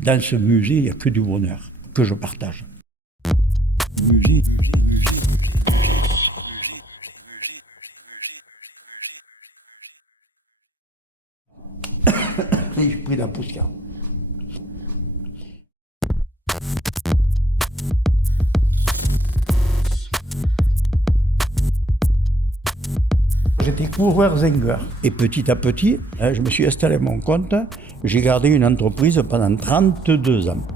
Dans ce musée, il n'y a que du bonheur que je partage. Musée. Et j'ai pris la poussière. J'étais coureur Zenger. Et petit à petit, je me suis installé à mon compte. J'ai gardé une entreprise pendant 32 ans.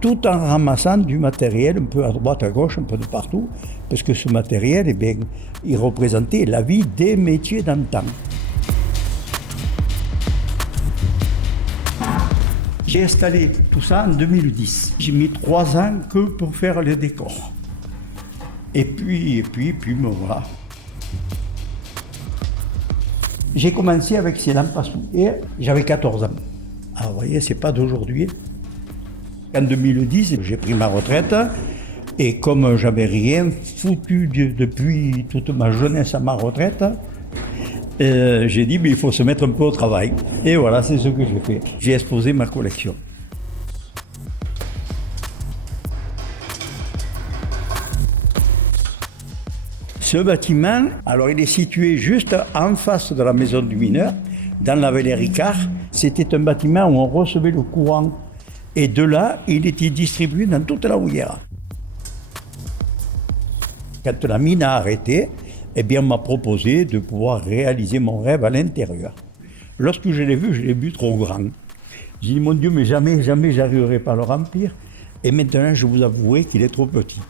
Tout en ramassant du matériel, un peu à droite, à gauche, un peu de partout, parce que ce matériel, eh bien, il représentait la vie des métiers d'antan. J'ai installé tout ça en 2010. J'ai mis 3 ans que pour faire les décors. Et puis me voilà. J'ai commencé avec ces lampes à souder, j'avais 14 ans. Alors vous voyez, c'est pas d'aujourd'hui. En 2010, j'ai pris ma retraite et comme j'avais rien foutu depuis toute ma jeunesse à ma retraite, j'ai dit il faut se mettre un peu au travail. Et voilà, c'est ce que j'ai fait. J'ai exposé ma collection. Ce bâtiment, alors il est situé juste en face de la maison du mineur, dans la vallée Ricard. C'était un bâtiment où on recevait le courant. Et de là, il était distribué dans toute la houillère. Quand la mine a arrêté, eh bien, on m'a proposé de pouvoir réaliser mon rêve à l'intérieur. Lorsque je l'ai vu trop grand. J'ai dit, mon Dieu, mais jamais j'arriverai pas à le remplir. Et maintenant, je vous avouerai qu'il est trop petit.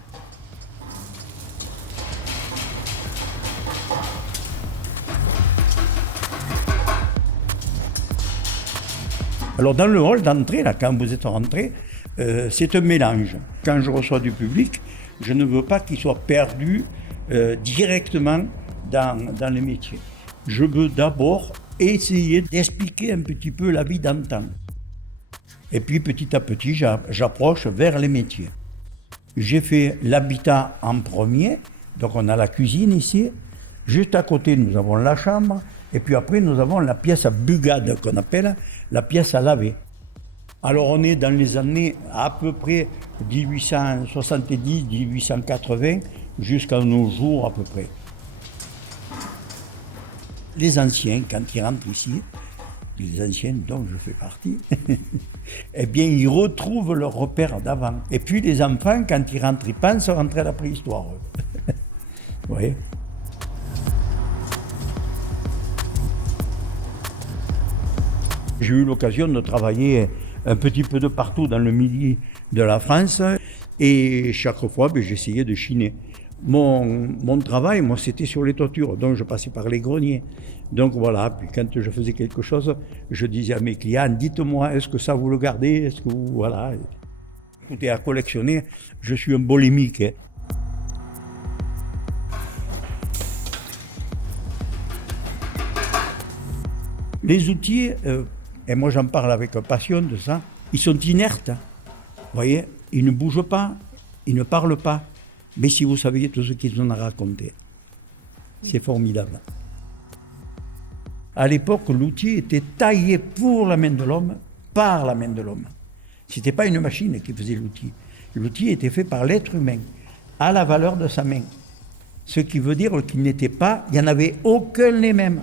Alors dans le hall d'entrée, là, quand vous êtes rentré, c'est un mélange. Quand je reçois du public, je ne veux pas qu'il soit perdu directement dans les métiers. Je veux d'abord essayer d'expliquer un petit peu la vie d'antan. Et puis petit à petit, j'approche vers les métiers. J'ai fait l'habitat en premier, donc on a la cuisine ici. Juste à côté, nous avons la chambre. Et puis après, nous avons la pièce à bugade qu'on appelle la pièce à laver. Alors on est dans les années à peu près 1870, 1880, jusqu'à nos jours à peu près. Les anciens, quand ils rentrent ici, les anciens dont je fais partie, eh bien ils retrouvent leurs repères d'avant. Et puis les enfants, quand ils rentrent, ils pensent rentrer à la préhistoire. Vous voyez ? J'ai eu l'occasion de travailler un petit peu de partout dans le midi de la France et chaque fois, j'essayais de chiner. Mon travail, moi, c'était sur les toitures, donc je passais par les greniers. Donc voilà, puis quand je faisais quelque chose, je disais à mes clients, dites-moi, est-ce que ça vous le gardez? Est-ce que vous, voilà. Écoutez, à collectionner, je suis un bolémique. Les outils, et moi j'en parle avec passion de ça, ils sont inertes. Vous voyez, ils ne bougent pas, ils ne parlent pas. Mais si vous saviez tout ce qu'ils en ont raconté, c'est formidable. À l'époque, l'outil était taillé pour la main de l'homme, par la main de l'homme. Ce n'était pas une machine qui faisait l'outil. L'outil était fait par l'être humain, à la valeur de sa main. Ce qui veut dire qu'il n'était pas, il n'y en avait aucun les mêmes.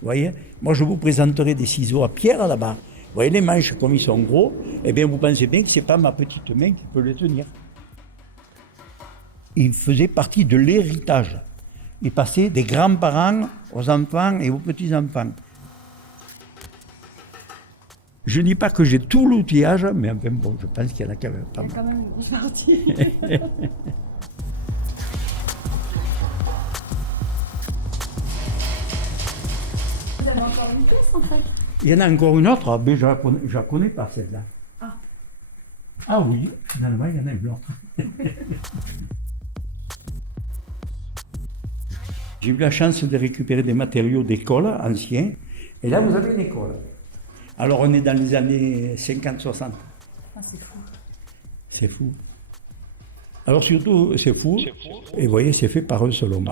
Vous voyez, moi je vous présenterai des ciseaux à pierre là-bas. Vous voyez les manches comme ils sont gros, eh bien vous pensez bien que ce n'est pas ma petite main qui peut les tenir. Il faisait partie de l'héritage. Il passait des grands-parents aux enfants et aux petits-enfants. Je ne dis pas que j'ai tout l'outillage, mais enfin bon, je pense qu'il y en a quand même pas mal. Il y a quand même une grosse partie. Vous avez encore une pièce en fait? Il y en a encore une autre, mais je ne la connais pas celle-là. Ah. Ah oui, finalement il y en a une autre. J'ai eu la chance de récupérer des matériaux d'école anciens. Et là, vous avez une école. Alors, on est dans les années 50-60. Ah, c'est fou. C'est fou. Alors, surtout, c'est fou. Et vous voyez, c'est fait par un seul homme.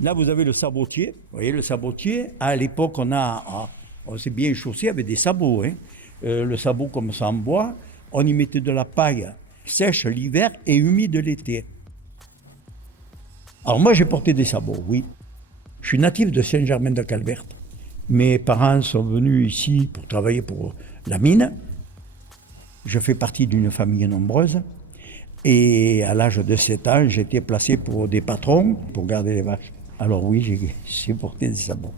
Là, vous avez le sabotier. Vous voyez, le sabotier, à l'époque, on s'est bien chaussé avec des sabots. Hein. Le sabot comme ça en bois, on y mettait de la paille sèche l'hiver et humide l'été. Alors moi, j'ai porté des sabots, oui. Je suis natif de Saint-Germain-de-Calberte. Mes parents sont venus ici pour travailler pour la mine. Je fais partie d'une famille nombreuse. Et à l'âge de 7 ans, j'ai été placé pour des patrons pour garder les vaches. Alors oui, j'ai porté des sabots.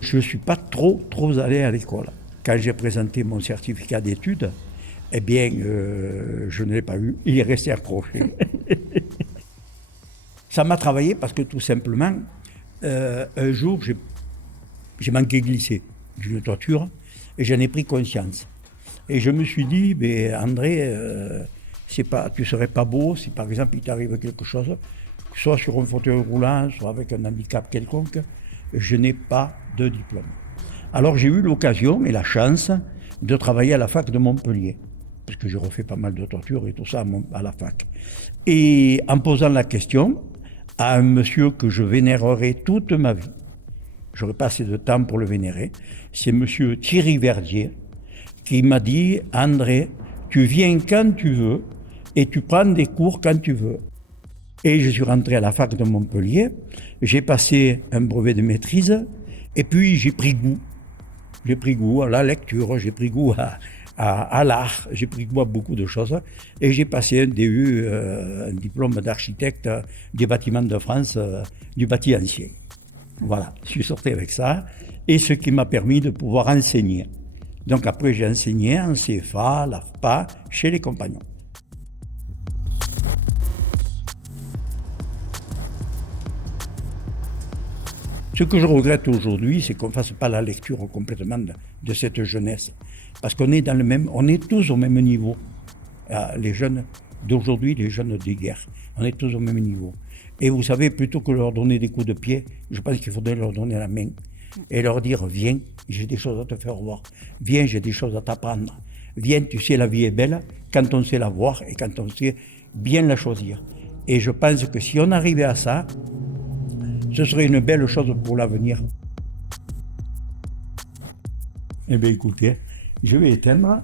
Je ne suis pas trop allé à l'école. Quand j'ai présenté mon certificat d'études, eh bien, je ne l'ai pas eu. Il est resté accroché. Ça m'a travaillé parce que tout simplement, un jour, j'ai manqué glisser d'une toiture et j'en ai pris conscience. Et je me suis dit, mais André, tu serais pas beau si par exemple il t'arrive quelque chose, soit sur un fauteuil roulant, soit avec un handicap quelconque, je n'ai pas de diplôme. Alors j'ai eu l'occasion et la chance de travailler à la fac de Montpellier, parce que j'ai refait pas mal de tortures et tout ça à la fac. Et en posant la question à un monsieur que je vénérerai toute ma vie, j'aurais pas assez de temps pour le vénérer, c'est monsieur Thierry Verdier, qui m'a dit « André, tu viens quand tu veux et tu prends des cours quand tu veux ». Et je suis rentré à la fac de Montpellier, j'ai passé un brevet de maîtrise et puis j'ai pris goût. J'ai pris goût à la lecture, j'ai pris goût à l'art, j'ai pris goût à beaucoup de choses et j'ai passé un DU, un diplôme d'architecte des bâtiments de France, du bâti ancien. Voilà, je suis sorti avec ça et ce qui m'a permis de pouvoir enseigner. Donc après, j'ai enseigné en CFA, l'AFPA, chez les compagnons. Ce que je regrette aujourd'hui, c'est qu'on ne fasse pas la lecture complètement de cette jeunesse. Parce qu'on est on est tous au même niveau. Les jeunes d'aujourd'hui, les jeunes d'hier, on est tous au même niveau. Et vous savez, plutôt que leur donner des coups de pied, je pense qu'il faudrait leur donner la main et leur dire « Viens, j'ai des choses à te faire voir. Viens, j'ai des choses à t'apprendre. Viens, tu sais, la vie est belle quand on sait la voir et quand on sait bien la choisir. » Et je pense que si on arrivait à ça, ce serait une belle chose pour l'avenir. Eh bien, écoutez, je vais éteindre.